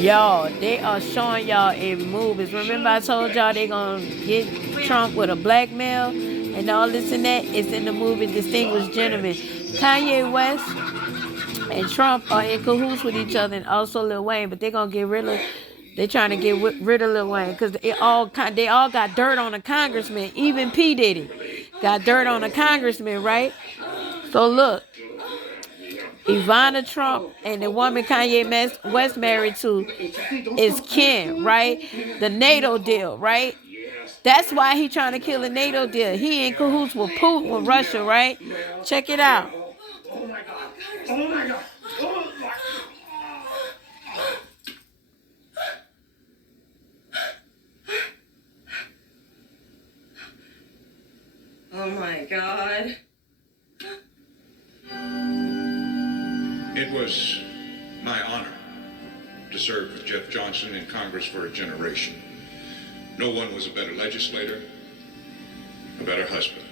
Y'all, they are showing y'all in movies. Remember I told y'all they gonna get Trump with a blackmail and all this and that? It's in the movie Distinguished Gentlemen. Kanye West and Trump are in cahoots with each other, and also Lil Wayne, but they gonna get rid of. They trying to get rid of Lil Wayne because they all got dirt on a congressman. Even P Diddy got dirt on a congressman, right? So look, Ivana Trump and the woman Kanye West married to is Kim, right? The NATO deal, right? That's why he trying to kill the NATO deal. He in cahoots with Putin, with Russia, right? Check it out. Oh my God. Oh my God. Oh my God. Oh my God. It was my honor to serve with Jeff Johnson in Congress for a generation. No one was a better legislator, a better husband.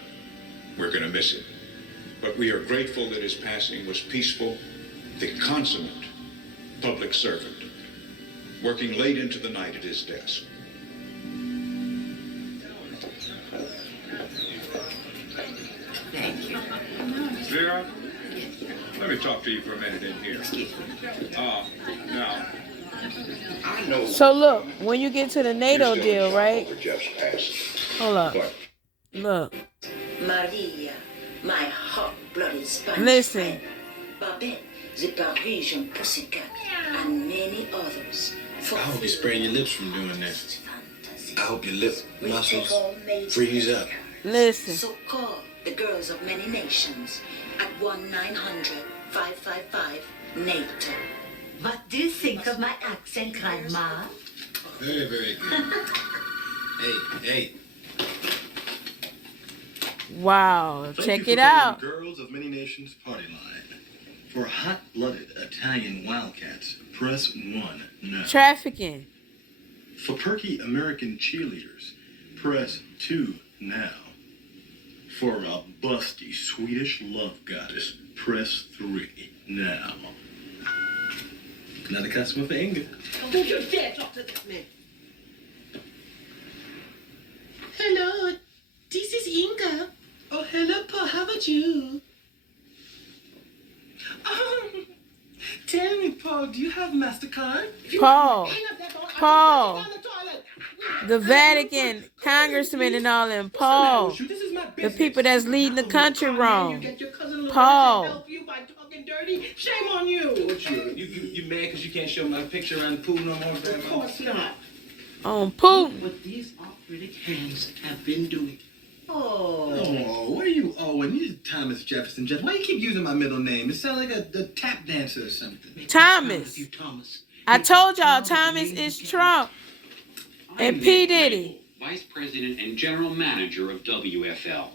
We're going to miss him. But we are grateful that his passing was peaceful, the consummate public servant, working late into the night at his desk. Thank you. Vera, let me talk to you for a minute in here. Now, I know. So look, when you get to the NATO deal, right? Hold up. Look. Maria, my hot-blooded Spanish Listen. friend. Babette, the Parisian pussycat, and many others. I hope you spare your lips from doing that. I hope your lip muscles freeze up. Listen. So call the girls of many nations at 1-900-555-NATO. What do you think of my accent, Grandma? Very, very good. Hey. Wow. Check it Thank you for out. calling Girls of Many Nations Party Line. For hot-blooded Italian wildcats, press 1 now. Trafficking. For perky American cheerleaders, press 2 now. For a busty Swedish love goddess, press 3 now. Another customer for Inga. Don't you dare talk to this man. Hello, this is Inga. Oh, hello, Paul. How about you? Tell me, Paul, do you have MasterCard? Paul. The Vatican, congressman and all them. Paul. The people that's leading the country wrong. Paul. Shame on you. What you mad because you can't show my picture around the pool no more? Of course not. On Putin. What these arthritic hands have been doing. Oh, what are you owing? You're Thomas Jefferson. Why do you keep using my middle name? It sounds like a tap dancer or something. Thomas. I told y'all Thomas is Trump. And P. Diddy. Vice President and General Manager of WFL.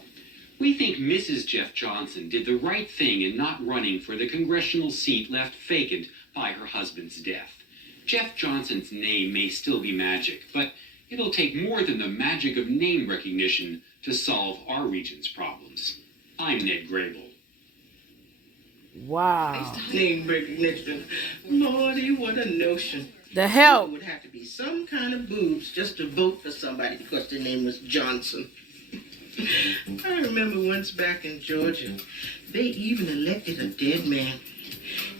We think Mrs. Jeff Johnson did the right thing in not running for the congressional seat left vacant by her husband's death. Jeff Johnson's name may still be magic, but it'll take more than the magic of name recognition to solve our region's problems. I'm Ned Grable. Wow. Name recognition. Lordy, what a notion. The help. It would have to be some kind of boobs just to vote for somebody because their name was Johnson. I remember once back in Georgia, they even elected a dead man.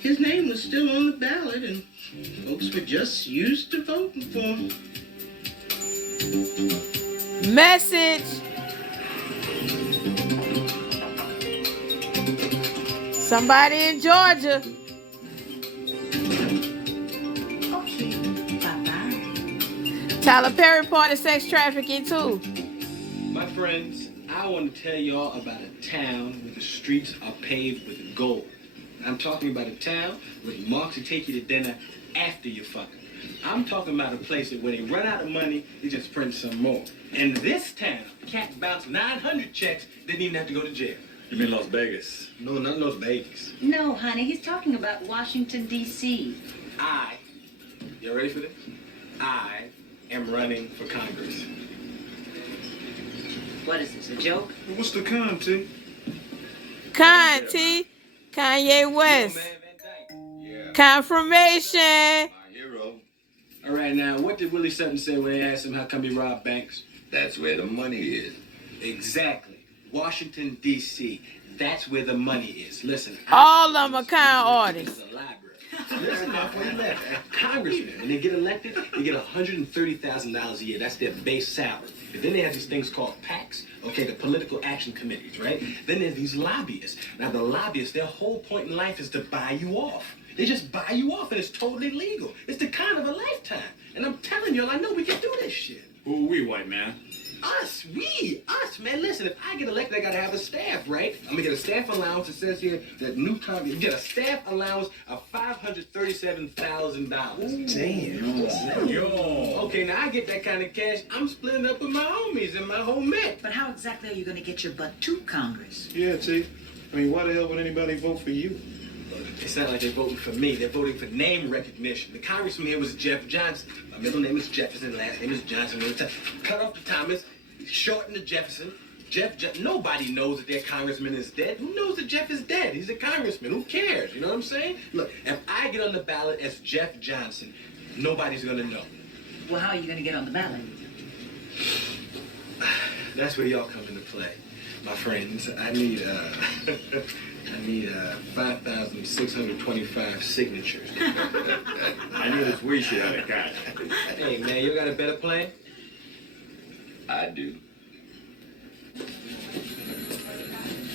His name was still on the ballot, and folks were just used to voting for him. Message. Somebody in Georgia. Okay, bye-bye. Tyler Perry part of sex trafficking too. My friends, I want to tell y'all about a town where the streets are paved with gold. I'm talking about a town where the marks will take you to dinner after you fuck 'em. I'm talking about a place that when they run out of money, they just print some more. And this town, cat bounced 900 checks, didn't even have to go to jail. You mean Las Vegas? No, not Las Vegas. No, honey, he's talking about Washington, D.C. You ready for this? I am running for Congress. What is this, a joke? What's the con, T? Kanye West. Yeah. Confirmation. My hero. All right, now, what did Willie Sutton say when they asked him how come he robbed banks? That's where the money is. Exactly. Washington, D.C. That's where the money is. Listen. All of them are kind artists. Listen up when you left. Congressmen, when they get elected, they get $130,000 a year. That's their base salary. But then they have these things called PACs, okay, the political action committees, right? Then there's these lobbyists. Now, the lobbyists, their whole point in life is to buy you off. They just buy you off, and it's totally legal. It's the kind of a lifetime. And I'm telling y'all, I know we can do this shit. Who are we, white man? Us, man. Listen, if I get elected, I gotta have a staff, right? I'm gonna get a staff allowance. It says here that new time you get a staff allowance of $537,000. Damn. Yo. Okay, now I get that kind of cash. I'm splitting up with my homies and my whole met. But how exactly are you going to get your butt to Congress? Yeah, Chief. I mean, why the hell would anybody vote for you? It's not like they're voting for me. They're voting for name recognition. The congressman here was Jeff Johnson. My middle name is Jefferson. Last name is Johnson. Cut off the Thomas. Shorten to Jefferson. Nobody knows that their congressman is dead. Who knows that Jeff is dead? He's a congressman. Who cares? You know what I'm saying? Look, if I get on the ballot as Jeff Johnson, nobody's gonna know. Well, how are you going to get on the ballot? That's where y'all come into play, my friends. I need 5,625 signatures. I knew this we shit out of cash. Hey, man, you got a better plan? I do.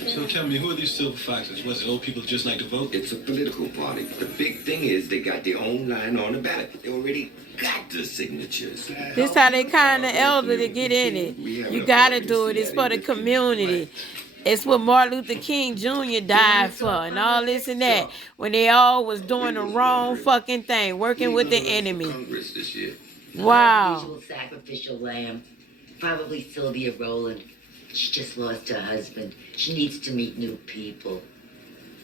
So tell me, who are these silver foxes? Was it old people who just like to vote? It's a political party. The big thing is they got their own line on the ballot. They already got the signatures. This how they kind of elder to get in it. You gotta do it. It's for the community. It's what Martin Luther King Jr. died for and all this and that. When they all was doing the wrong fucking thing, working with the enemy. Congress this year. Wow. Usual sacrificial lamb. Probably Sylvia Rowland. She just lost her husband. She needs to meet new people.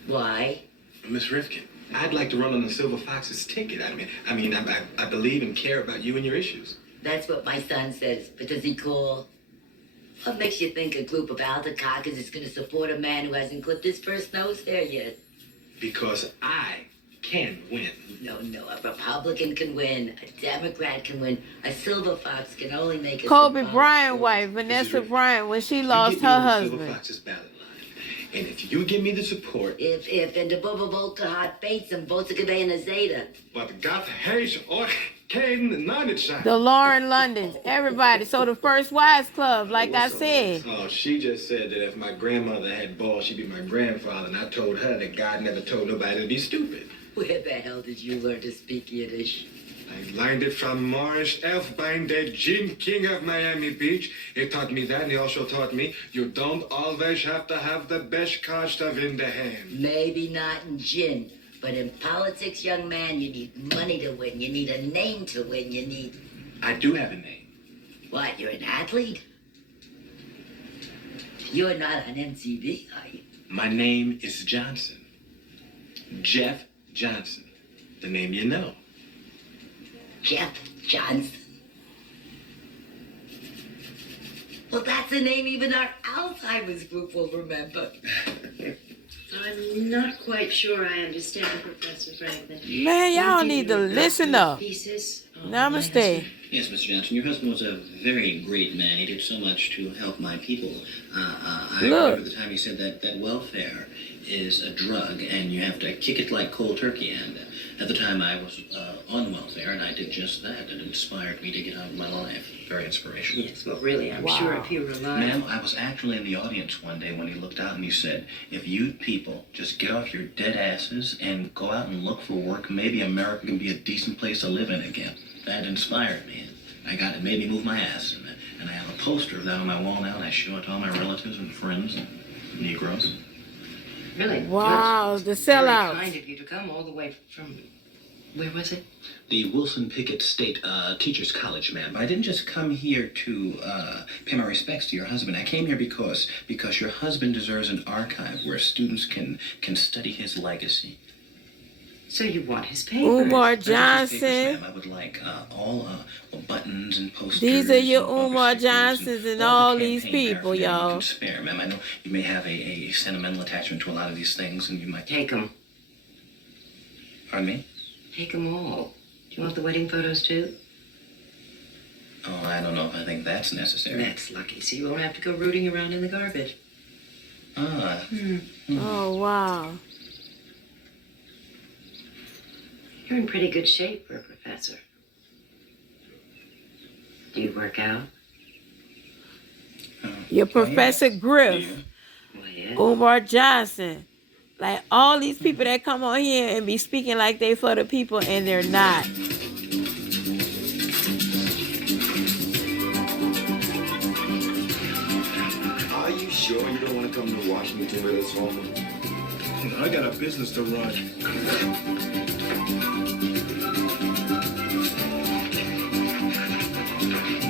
Why? Miss Rifkin, I'd like to run on the Silver Fox's ticket. I believe and care about you and your issues. That's what my son says. But does he call? What makes you think a group of aldercockers is going to support a man who hasn't clipped his first nose hair yet? Because I can win. No, a Republican can win. A Democrat can win. A Silver Fox can only make a Kobe Bryant wife, Vanessa Bryant, when she lost her husband. Silver Fox's ballot line. And if you give me the support... If and the Bubba Volta hot fates and votes in a Zeta. But Gott heißt euch kein Neinitschein. The Lauren Londons, everybody. So the First Wives Club, like I said. Oh, she just said that if my grandmother had balls, she'd be my grandfather. And I told her that God never told nobody to be stupid. Where the hell did you learn to speak Yiddish? I learned it from Morris Elfbein, the gin king of Miami Beach. He taught me that, and he also taught me you don't always have to have the best card stuff in the hand. Maybe not in gin, but in politics, young man, you need money to win. You need a name to win. You need... I do have a name. What, you're an athlete? You're not on MTV, are you? My name is Johnson. Jeff Johnson. The name you know. Jeff Johnson. Well, that's a name even our Alzheimer's group will remember. I'm not quite sure I understand, Professor Franklin. Man, y'all need to listen up. Namaste. Yes, Mr. Johnson, your husband was a very great man. He did so much to help my people. I remember the time he said that welfare is a drug and you have to kick it like cold turkey. And at the time I was on welfare and I did just that. It inspired me to get out of my life. Very inspirational. Yes, well, really, I'm sure if he were alive... Ma'am, I was actually in the audience one day when he looked out and he said, if you people just get off your dead asses and go out and look for work, maybe America can be a decent place to live in again. That inspired me. I got it, made me move my ass. And I have a poster of that on my wall now, and I show it to all my relatives and friends and Negroes. Really? Wow, the Very sellout. kind of you to come all the way from... Where was it? The Wilson Pickett State Teachers College, ma'am. But I didn't just come here to pay my respects to your husband. I came here because your husband deserves an archive where students can study his legacy. So you want his papers? Umar Papers, Johnson. ma'am. I would like all buttons and posters. These are your and Umar stickers Johnsons and the all these campaign people, paraphernalia you y'all. can spare, ma'am. I know you may have a sentimental attachment to a lot of these things, and you might Take them. Pardon me? Take them all. you want the wedding photos too? Oh, I don't know if I think that's necessary. That's lucky, so you won't have to go rooting around in the garbage. Ah. Oh, wow. You're in pretty good shape for a professor. Do you work out? Your Professor Griff, Well, yeah. Umar Johnson, like all these people that come on here and be speaking like they for the people and they're not. Are you sure you don't want to come to Washington with us, Homer? I got a business to run.